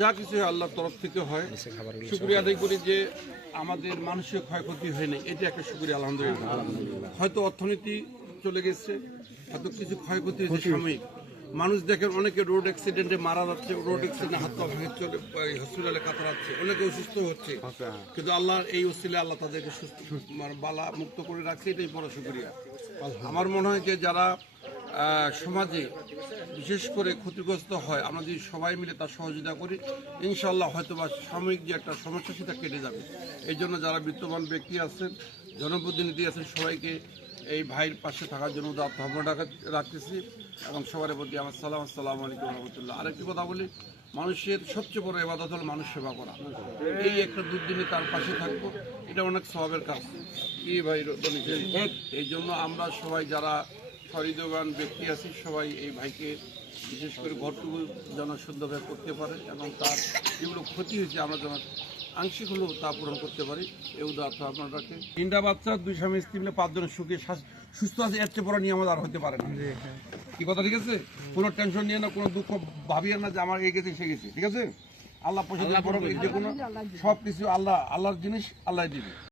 যা কিছু হয় আল্লাহর তরফ থেকে হয়। শুক্রিয়া আদায় করি যে আমাদের মানুষের ক্ষয়ক্ষতি হয়নি এটা একটা শুক্রিয়া আলহামদুলিল্লাহ। হয়তো অর্থনীতি চলে গেছে হয়তো কিছু ক্ষয়ক্ষতি হয়েছে সাময়িক। মানুষ দেখেন অনেকে রোড অ্যাক্সিডেন্টে মারা যাচ্ছে রোড অ্যাক্সিডেন্টে হাত পা ভেঙে চলে হসপিটালে কাতরাচ্ছে অনেকে অসুস্থ হচ্ছে। কিন্তু আল্লাহর এই ওসিলে আল্লাহ তাদেরকে সুস্থ মানে বালা মুক্ত করে রাখছে এটাই বড় শুক্রিয়া। আমার মনে হয় যে যারা সমাজে বিশেষ করে ক্ষতিগ্রস্ত হয়, আমরা যদি সবাই মিলে তার সহযোগিতা করি ইনশাল্লাহ হয়তো বা সাময়িক যে একটা সমস্যা সেটা কেটে যাবে। এই জন্য যারা বিত্তবান ব্যক্তি আছেন, জনপ্রতিনিধি আছেন, সবাইকে এই ভাইয়ের পাশে থাকার জন্য ধর্ম রাখতেছি এবং সবার প্রতি আমার সালাম, আসসালামু আলাইকুম রহমতুল্লাহ। আরেকটি কথা বলি, মানুষের সবচেয়ে বড় এবাদত হল মানুষ সেবা করা। এই একটা দুর্দিনে তার পাশে থাকব, এটা অনেক স্বভাবের কাজ। কি ভাই? এই জন্য আমরা সবাই যারা হরিদবান ব্যক্তি আছি সবাই এই ভাইকে বিশেষ করে ঘরটুকু যেন সুন্দরভাবে করতে পারে এবং তার যেগুলো ক্ষতি হয়েছে আমরা যেন আংশিক হলেও তা পূরণ করতে পারি। এই উদাহরণ আপনার রাখে তিনটা বাচ্চা দুই স্বামী স্ত্রী মিলে পাঁচজনের সুখে শ্বাস- সুস্থ আছে এর চেয়ে বড় নিয়ামত আর হতে পারে না। কি কথা ঠিক আছে? কোনো টেনশন নিয়ে না কোনো দুঃখ ভাবিয়ে না যে আমার এই গেছে সে গেছে ঠিক আছে? আল্লাহ পয়সা যে কোনো সব কিছু আল্লাহ আল্লাহর জিনিস আল্লাহ দিবে।